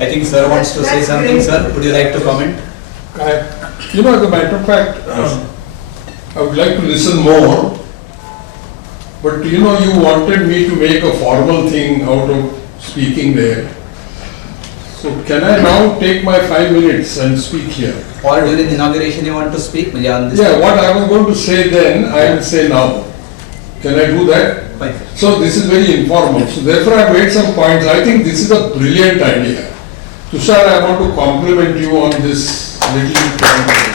I think sir wants to say something. great. Sir, would you like to comment? As a matter of fact, I would like to listen more, but you wanted me to make a formal thing out of speaking there. So can I now take my 5 minutes and speak here? Or during inauguration you want to speak? On this Yeah, what I was going to say then, I will say now. Can I do that? Fine. So this is very informal. So therefore I made some points. I think this is a brilliant idea. Tushar, I want to compliment you on this little point.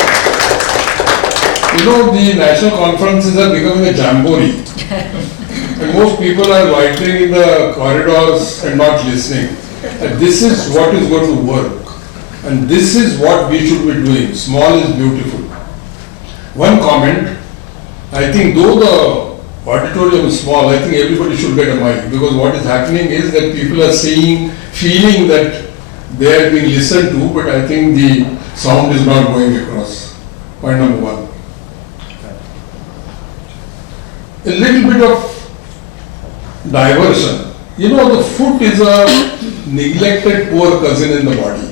The national conferences are becoming a jamboree. And most people are loitering in the corridors and not listening. And this is what is going to work. And this is what we should be doing. Small is beautiful. One comment, I think though the auditorium is small, I think everybody should get a mic, because what is happening is that people are feeling that they are being listened to, but I think the sound is not going across. Point number one. A little bit of diversion. The foot is a neglected poor cousin in the body.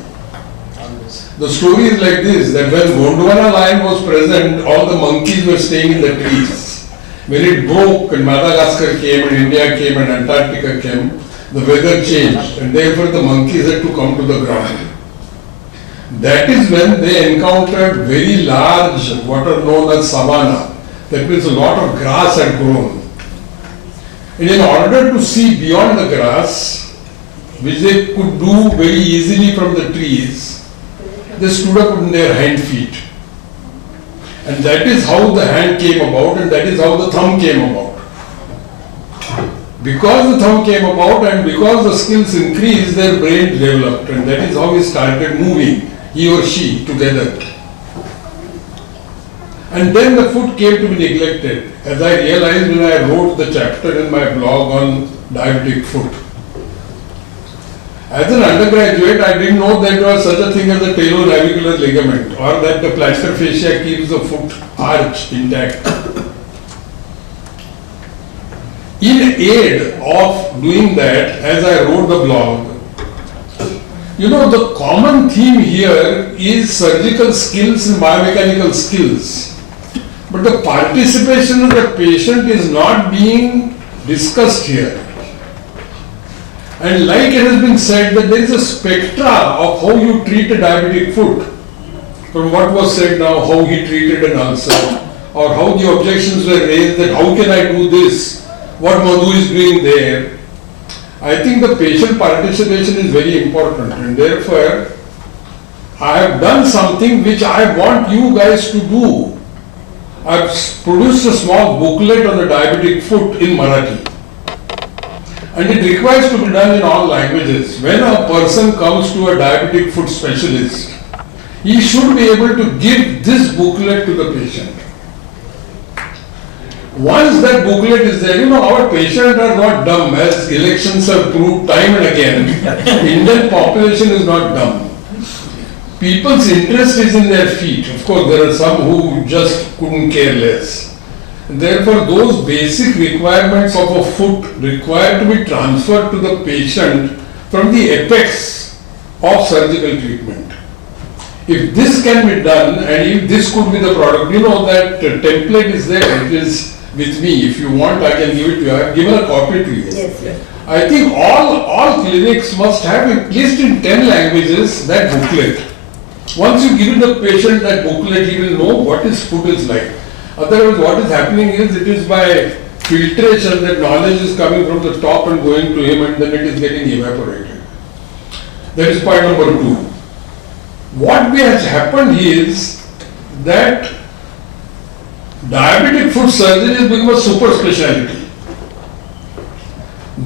The story is like this, that when Gondwana lion was present, all the monkeys were staying in the trees. When it broke and Madagascar came and India came and Antarctica came, the weather changed and therefore the monkeys had to come to the ground. That is when they encountered very large, what are known as savanna. That means a lot of grass had grown. And in order to see beyond the grass, which they could do very easily from the trees, they stood up on their hind feet. And that is how the hand came about, and that is how the thumb came about. Because the thumb came about and because the skills increased, their brain developed, and that is how he started moving, he or she, together. And then the foot came to be neglected, as I realized when I wrote the chapter in my blog on diabetic foot. As an undergraduate, I didn't know that there was such a thing as a talonavicular ligament, or that the plantar fascia keeps the foot arch intact. In aid of doing that, as I wrote the blog, the common theme here is surgical skills and biomechanical skills. But the participation of the patient is not being discussed here. And like it has been said, that there is a spectra of how you treat a diabetic foot. From what was said now, how he treated an ulcer, or how the objections were raised that how can I do this, what Madhu is doing there. I think the patient participation is very important, and therefore I have done something which I want you guys to do. I have produced a small booklet on the diabetic foot in Marathi. And it requires to be done in all languages. When a person comes to a diabetic foot specialist, he should be able to give this booklet to the patient. Once that booklet is there, our patients are not dumb, as elections have proved time and again. Indian population is not dumb. People's interest is in their feet. Of course, there are some who just couldn't care less. Therefore, those basic requirements of a foot require to be transferred to the patient from the apex of surgical treatment. If this can be done, and if this could be the product, that template is there, it is with me. If you want, I can give it to you. I have given a copy to you. Yes. I think all clinics must have at least in 10 languages that booklet. Once you give the patient that booklet, he will know what his foot is like. Otherwise, what is happening is it is by filtration that knowledge is coming from the top and going to him, and then it is getting evaporated. That is point number 2. What has happened is that diabetic foot surgery has become a super specialty.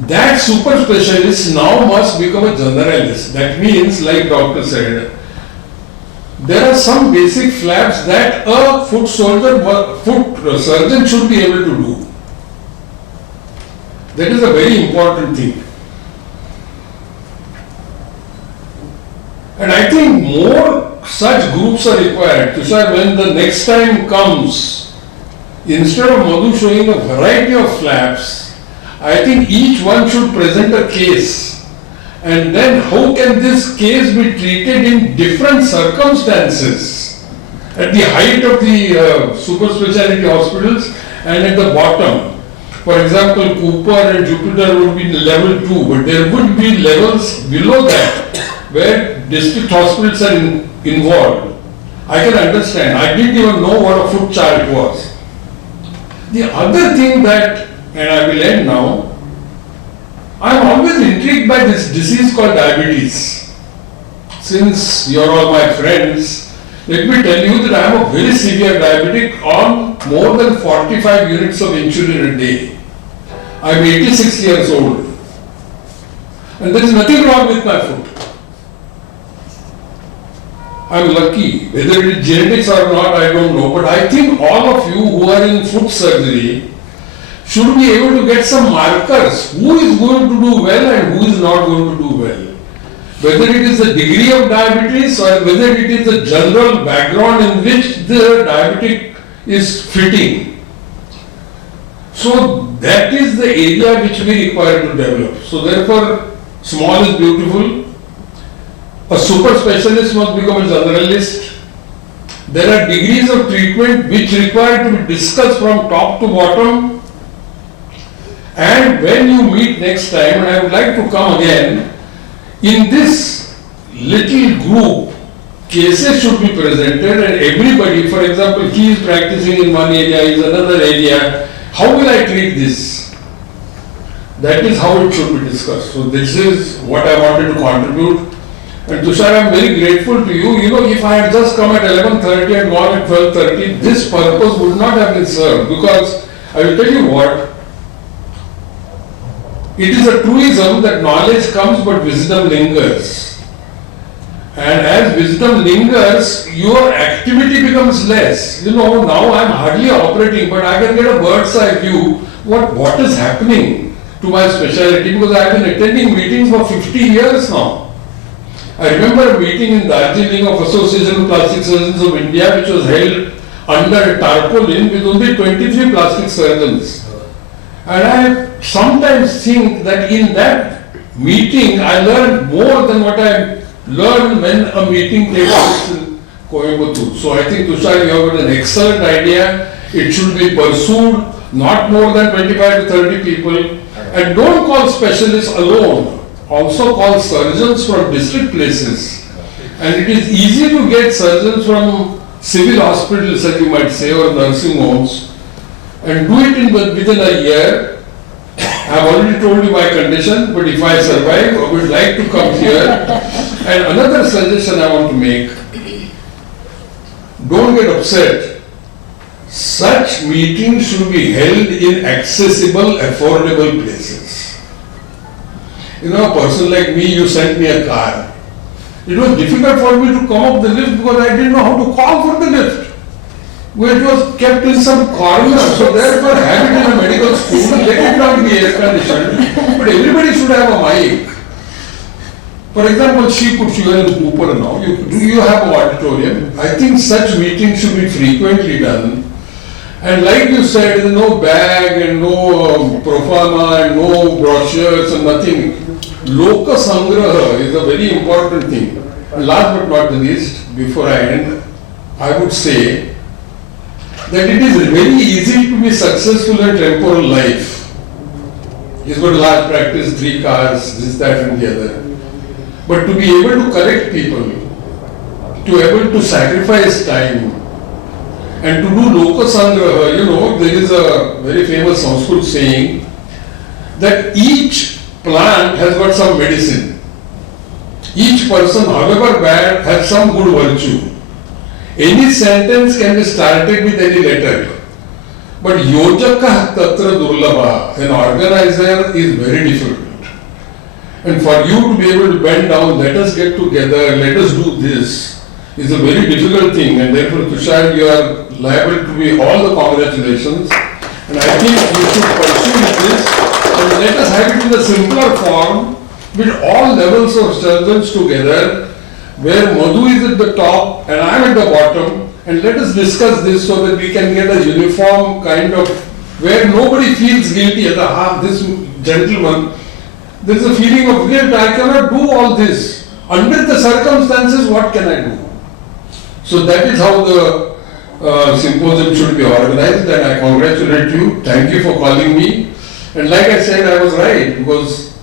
That super specialist now must become a generalist. That means, like doctor said, there are some basic flaps that a foot surgeon should be able to do. That is a very important thing. And I think more such groups are required. Tushar, when the next time comes, instead of Madhu showing a variety of flaps, I think each one should present a case And then how can this case be treated in different circumstances? At the height of the super specialty hospitals and at the bottom. For example, Cooper and Jupiter would be level 2, but there would be levels below that where district hospitals are involved. I can understand. I didn't even know what a foot chart was. The other thing that, and I will end now, I am always intrigued by this disease called diabetes. Since you are all my friends, let me tell you that I am a very severe diabetic on more than 45 units of insulin a day. I am 86 years old. And there is nothing wrong with my foot. I am lucky. Whether it is genetics or not, I don't know. But I think all of you who are in foot surgery should be able to get some markers. Who is going to do well and who is not going to do well. Whether it is the degree of diabetes or whether it is the general background in which the diabetic is fitting. So that is the area which we require to develop. So therefore, small is beautiful. A super specialist must become a generalist. There are degrees of treatment which require to be discussed from top to bottom. And when you meet next time, and I would like to come again, in this little group, cases should be presented and everybody, for example, he is practicing in one area, is another area. How will I treat this? That is how it should be discussed. So this is what I wanted to contribute. And Tushar, I am very grateful to you. You know, if I had just come at 11:30 and gone at 12:30, this purpose would not have been served. Because I will tell you what, it is a truism that knowledge comes but wisdom lingers. And as wisdom lingers, your activity becomes less. You know, now I am hardly operating, but I can get a bird's eye view what is happening to my specialty, because I have been attending meetings for 50 years now. I remember a meeting in Darjeeling of Association of Plastic Surgeons of India, which was held under a tarpaulin with only 23 plastic surgeons. And I sometimes think that in that meeting I learned more than what I learned when a meeting takes place in Coimbatore. So I think, Tushar, you have got an excellent idea. It should be pursued, not more than 25 to 30 people. And don't call specialists alone. Also call surgeons from district places. And it is easy to get surgeons from civil hospitals, as you might say, or nursing homes, and do it within a year. I have already told you my condition, but if I survive, I would like to come here. And another suggestion I want to make, don't get upset. Such meetings should be held in accessible, affordable places. You know, a person like me, you sent me a car. It was difficult for me to come up the lift because I didn't know how to call for the lift. Where it was kept in some corner. So therefore, have it in a medical school, let it not be air conditioned. But everybody should have a mic. For example, she puts you in Cooper now. You have an auditorium. I think such meetings should be frequently done. And like you said, there is no bag and no pro forma and no brochures and nothing. Loka Sangraha is a very important thing. And last but not the least, before I end, I would say that it is very easy to be successful in temporal life. He's got a large practice, 3 cars, this, that and the other. But to be able to correct people, to be able to sacrifice time, and to do Loka Sangraha, you know, there is a very famous Sanskrit saying that each plant has got some medicine. Each person, however bad, has some good virtue. Any sentence can be started with any letter. But yojaka tatra durlabha, an organizer is very difficult. And for you to be able to bend down, let us get together, let us do this, is a very difficult thing. And therefore, Tushar, you are liable to be all the congratulations. And I think you should pursue this and let us have it in a simpler form with all levels of surgeons together, where Madhu is at the top and I am at the bottom, and let us discuss this so that we can get a uniform kind of, where nobody feels guilty at this gentleman. there is a feeling of guilt. I cannot do all this. Under the circumstances, what can I do? So that is how the symposium should be organized, and I congratulate you. Thank you for calling me. And like I said, I was right, because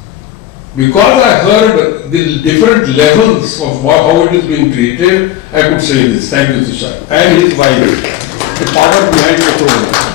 I heard the different levels of how it is being treated, I could say this. Thank you, Tushar. And his wife, the power behind the program.